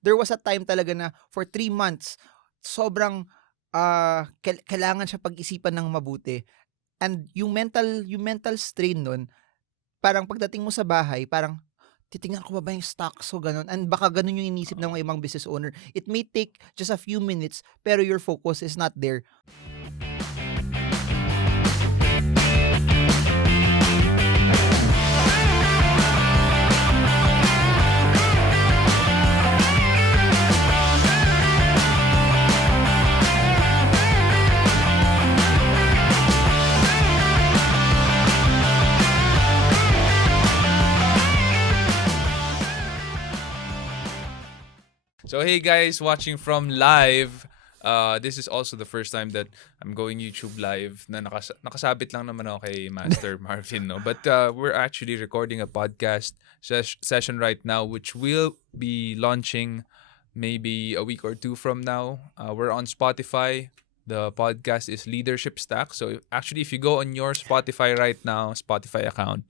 there was a time talaga na for 3 months, sobrang kailangan siya pag-isipan ng mabuti. And yung mental strain nun, parang pagdating mo sa bahay, parang titingnan ko ba yung stocks, so ganun. And baka ganun yung inisip ng mga ibang business owner. It may take just a few minutes, pero your focus is not there. So hey guys, watching from live. This is also the first time that I'm going YouTube live. Na nakasabit lang naman ako kay Master Marvin, no? But we're actually recording a podcast session right now, which will be launching maybe a week or two from now. We're on Spotify. The podcast is Leadership Stack. So actually, if you go on your Spotify right now, Spotify account,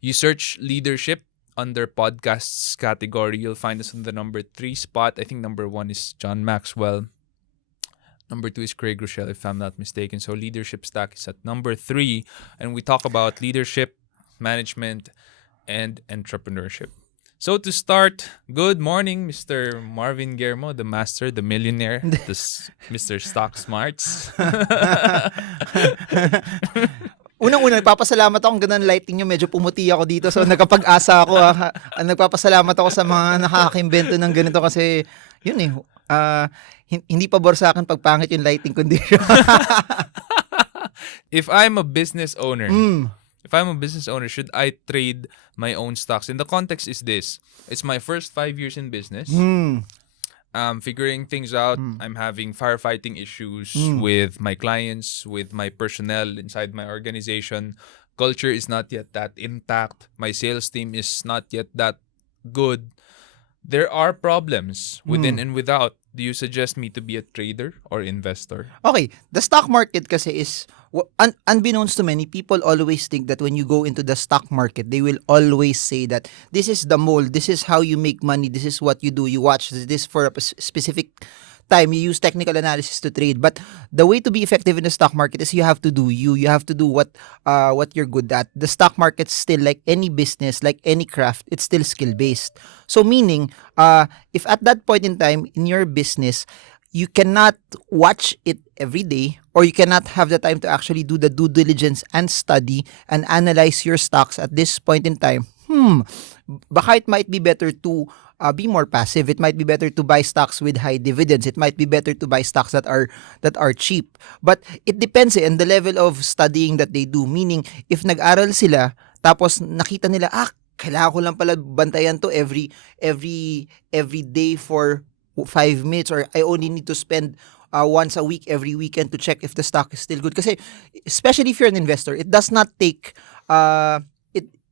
you search Leadership under podcasts category, you'll find us on the number 3 spot. I think number 1 is John Maxwell. Number 2 is Craig Rochelle, if I'm not mistaken. So Leadership Stack is at number 3. And we talk about leadership, management, and entrepreneurship. So to start, good morning, Mr. Marvin Guillermo, the master, the millionaire, Mr. Stock Smarts. Unang-una, nagpapasalamat ako. Ang ganda ng lighting nyo. Medyo pumuti ako dito. So, nagkapag-asa ako. Nagpapasalamat ako sa mga nakakakimbento ng ganito kasi, yun eh. Hindi pabor sa akin pag pangit yung lighting condition. If I'm a business owner, should I trade my own stocks? And the context is this. It's my first 5 years in business. Figuring things out. I'm having firefighting issues with my clients, with my personnel inside my organization. Culture is not yet that intact. My sales team is not yet that good. There are problems within and without. Do you suggest me to be a trader or investor? Okay, the stock market kasi is, unbeknownst to many, people always think that when you go into the stock market, they will always say that this is the mold, this is how you make money, this is what you do, you watch this for a specific time, you use technical analysis to trade. But the way to be effective in the stock market is you have to do you have to do what you're good at. The stock market's still like any business, like any craft, it's still skill based. So meaning, if at that point in time in your business, you cannot watch it every day, or you cannot have the time to actually do the due diligence and study and analyze your stocks at this point in time, baka it might be better to be more passive. It might be better to buy stocks with high dividends. It might be better to buy stocks that are cheap. But it depends on the level of studying that they do. Meaning, if nag-aral sila, tapos nakita nila, kailangan ko lang pala bantayan to every day for 5 minutes, or I only need to spend once a week every weekend to check if the stock is still good. Kasi especially if you're an investor, it does not take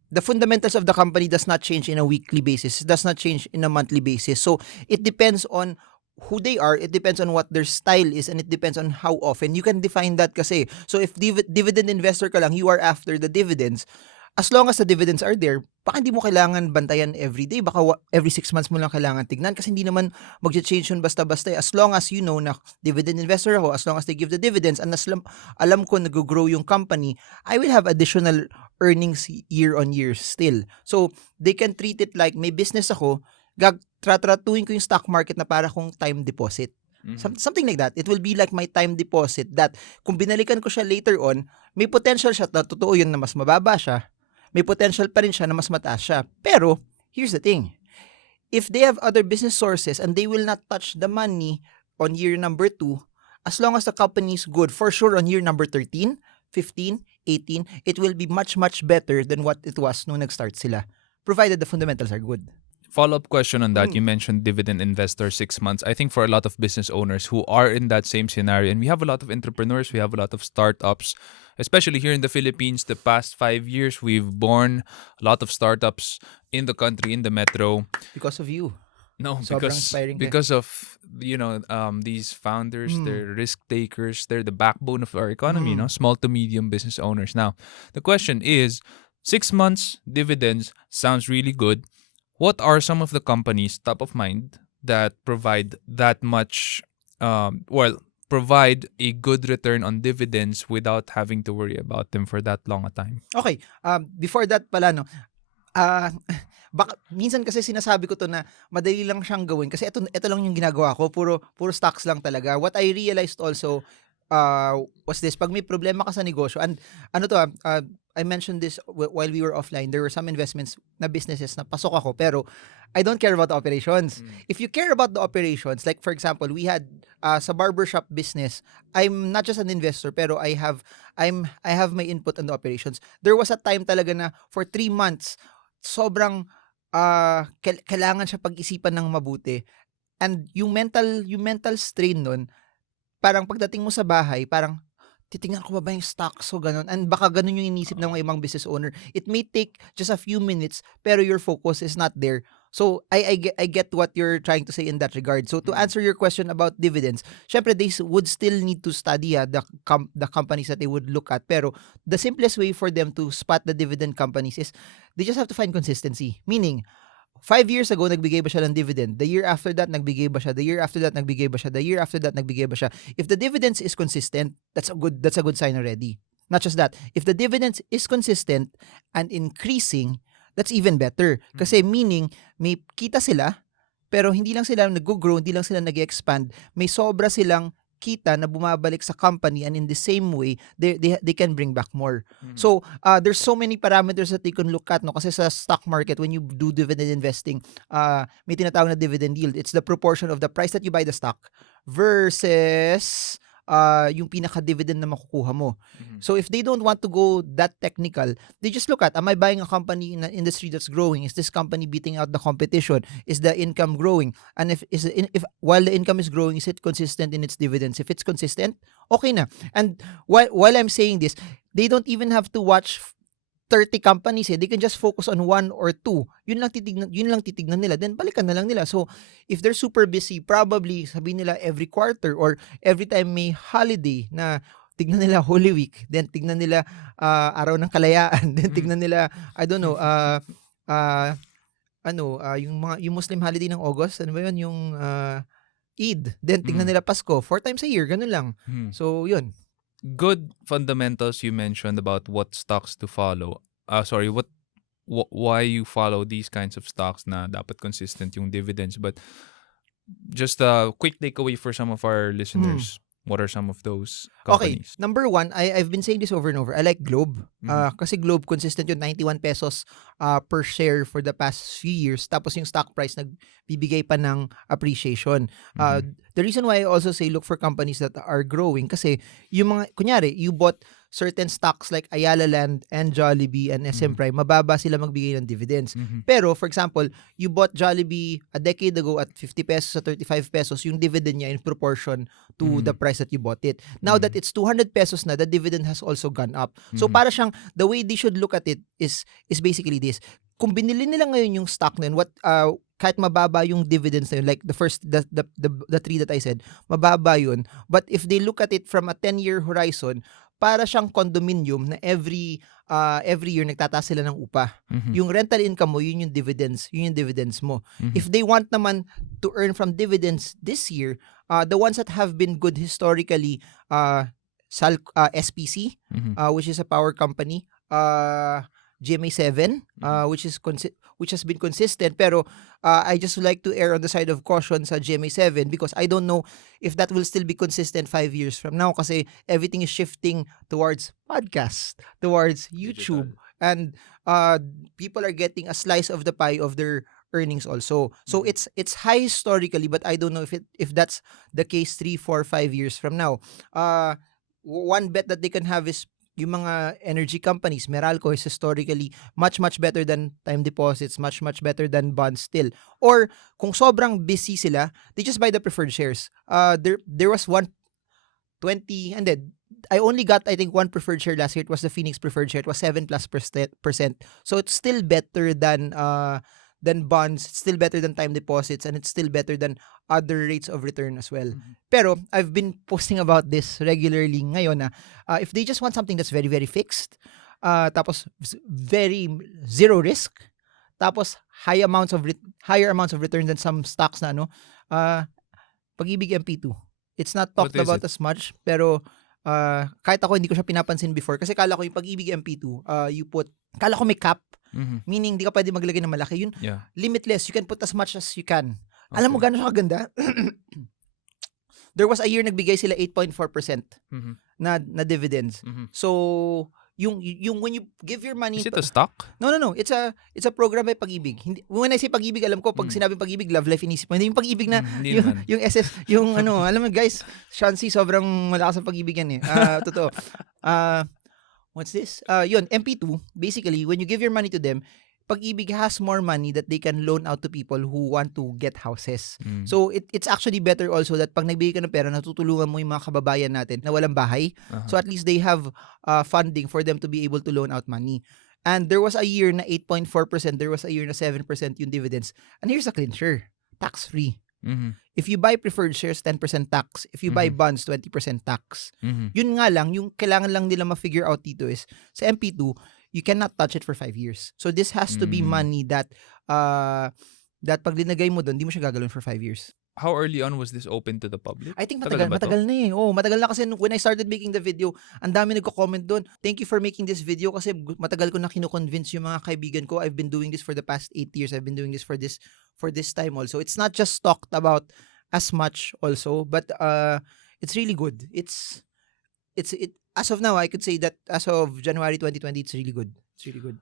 the fundamentals of the company does not change in a weekly basis. It does not change in a monthly basis. So it depends on who they are, it depends on what their style is, and it depends on how often. You can define that kasi. So if dividend investor ka lang, you are after the dividends. As long as the dividends are there, baka hindi mo kailangan bantayan every day. Baka every 6 months mo lang kailangan tignan kasi hindi naman mag-change yun basta-basta. As long as you know na dividend investor ako, as long as they give the dividends, and as alam ko nag-grow yung company, I will have additional earnings year on year still. So, they can treat it like may business ako, tratratuhin ko yung stock market na para kung time deposit. Something like that. It will be like my time deposit that kung binalikan ko siya later on, may potential siya na totoo yun na mas mababa siya. May potential pa rin siya na mas mataas siya. Pero, here's the thing. If they have other business sources and they will not touch the money on year number 2, as long as the company is good, for sure on year number 13, 15, 18, it will be much, much better than what it was nung nag-start sila, provided the fundamentals are good. Follow-up question on that. You mentioned dividend investor 6 months. I think for a lot of business owners who are in that same scenario, and we have a lot of entrepreneurs, we have a lot of startups, especially here in the Philippines, the past 5 years, we've born a lot of startups in the country, in the metro. Because of you. No, Sobrang inspiring because of these founders, they're risk takers, they're the backbone of our economy, small to medium business owners. Now, the question is, 6 months dividends sounds really good. What are some of the companies top of mind that provide that much, provide a good return on dividends without having to worry about them for that long a time. Okay, before that pala, no, ah, baka minsan kasi sinasabi ko 'to na madali lang siyang gawin kasi ito lang yung ginagawa ko, puro stocks lang talaga. What I realized also, was this, 'pag may problema ka sa negosyo, and ano 'to, I mentioned this while we were offline, there were some investments na businesses na pasok ako, pero I don't care about the operations. If you care about the operations, like for example, we had, sa barbershop business, I'm not just an investor, pero I have my input on the operations. There was a time talaga na for 3 months, sobrang kailangan siya pag-isipan ng mabuti. And yung mental strain nun, parang pagdating mo sa bahay, parang titingnan ko ba yung stocks o ganun. And baka ganun yung inisip ng mga ibang business owner. It may take just a few minutes, pero your focus is not there. So I get what you're trying to say in that regard. So to answer your question about dividends, syempre they would still need to study the companies that they would look at. Pero the simplest way for them to spot the dividend companies is they just have to find consistency. Meaning, 5 years ago, nagbigay ba siya ng dividend? The year after that, nagbigay ba siya? The year after that, nagbigay ba siya? The year after that, nagbigay ba siya? If the dividends is consistent, that's a good sign already. Not just that. If the dividends is consistent and increasing, that's even better. Kasi meaning, may kita sila, pero hindi lang sila nag-grow, hindi lang sila nag-expand. May sobra silang kita na bumabalik sa company, and in the same way they can bring back more. So there's so many parameters that they can look at, no, kasi sa stock market when you do dividend investing, may tinatawag na dividend yield. It's the proportion of the price that you buy the stock versus yung pinaka-dividend na makukuha mo. So if they don't want to go that technical, they just look at, am I buying a company in an industry that's growing? Is this company beating out the competition? Is the income growing? And if while the income is growing, is it consistent in its dividends? If it's consistent, okay na. And while I'm saying this, they don't even have to watch 30 companies, they can just focus on 1 or 2. Yun lang titignan nila, then balikan na lang nila. So if they're super busy, probably sabihin nila every quarter or every time may holiday na tignan nila Holy Week, then tignan nila Araw ng Kalayaan, then tignan nila, I don't know, yung Muslim holiday ng August, ano ba yun, yung Eid, then tignan nila Pasko, 4 times a year, ganun lang. So yun. Good fundamentals you mentioned about what stocks to follow. Why you follow these kinds of stocks na dapat consistent yung dividends. But just a quick takeaway for some of our listeners. What are some of those companies? Okay, number 1, I've been saying this over and over. I like Globe. Kasi Globe, consistent yun, 91 pesos per share for the past few years. Tapos yung stock price nagbibigay pa ng appreciation. The reason why I also say look for companies that are growing, kasi yung mga, kunyari, you bought certain stocks like Ayala Land and Jollibee and SM Prime, mababa sila magbigay ng dividends. Pero, for example, you bought Jollibee a decade ago at 50 pesos, at 35 pesos, yung dividend niya in proportion to the price that you bought it. Now that it's 200 pesos na, the dividend has also gone up. So, para siyang, the way they should look at it is basically this. Kung binili nila ngayon yung stock na yun, kahit mababa yung dividends na yun, like the three that I said, mababa yun. But if they look at it from a 10-year horizon, para siyang condominium na every year nagtataas sila ng upa. Yung rental income mo, yun yung dividends mo. If they want naman to earn from dividends this year, the ones that have been good historically, SPC, which is a power company, GMA7, which has been consistent, pero I just like to err on the side of caution sa GMA7 because I don't know if that will still be consistent 5 years from now, kasi everything is shifting towards podcast, towards YouTube, and people are getting a slice of the pie of their earnings also. So it's high historically, but I don't know if that's the case 3, 4, 5 years from now. One bet that they can have is yung mga energy companies. Meralco is historically much better than time deposits, much better than bonds still. Or kung sobrang busy sila, they just buy the preferred shares. There was 120, and then I only got, I think, one preferred share last year. It was the Phoenix preferred share. It was 7+%. So it's still better than bonds, it's still better than time deposits, and it's still better than other rates of return as well. Pero I've been posting about this regularly ngayon na if they just want something that's very fixed, tapos very zero risk, tapos higher amounts of return than some stocks na Pag-ibig MP2. It's not What talked is about it? as much, pero kahit ako hindi ko siya pinapansin before kasi kala ko yung Pag-ibig MP2, kala ko may cap, meaning di ka pwede maglagay ng malaki. Yun, Yeah. limitless. You can put as much as you can. Alam mo Okay. gano'n siya kaganda? There was a year nagbigay sila 8.4% na dividends. So, yung when you give your money... Is it a stock? No. It's a program by Pag-ibig. When I say Pag-ibig, alam ko pag sinabing Pag-ibig, love life inisip mo. Hindi yung Pag-ibig na Hindi naman. yung SS, yung alam mo guys, Shansi sobrang malakas ang Pag-ibig yan eh. Totoo. What's this? Yun, MP2, basically, when you give your money to them, Pag-ibig has more money that they can loan out to people who want to get houses. So, it's actually better also that pag nagbigay ka ng pera, natutulungan mo yung mga kababayan natin na walang bahay. So, at least they have funding for them to be able to loan out money. And there was a year na 8.4%, there was a year na 7% yung dividends. And here's a clincher, tax-free. If you buy preferred shares, 10% tax. If you buy bonds, 20% tax. Yun nga lang, yung kailangan lang nila ma-figure out dito is, sa MP2, you cannot touch it for 5 years. So this has to be money that pag linagay mo doon, di mo siya gagalawin for 5 years. How early on was this open to the public? I think Tagal ba to? matagal na eh. Oh, matagal na kasi when I started making the video, ang dami nagko-comment doon. Thank you for making this video kasi matagal ko na kino-convince yung mga kaibigan ko. I've been doing this for the past 8 years. I've been doing this for this time also. It's not just talked about as much also, but it's really good. It's as of now, I could say that as of January 2020, it's really good. It's really good.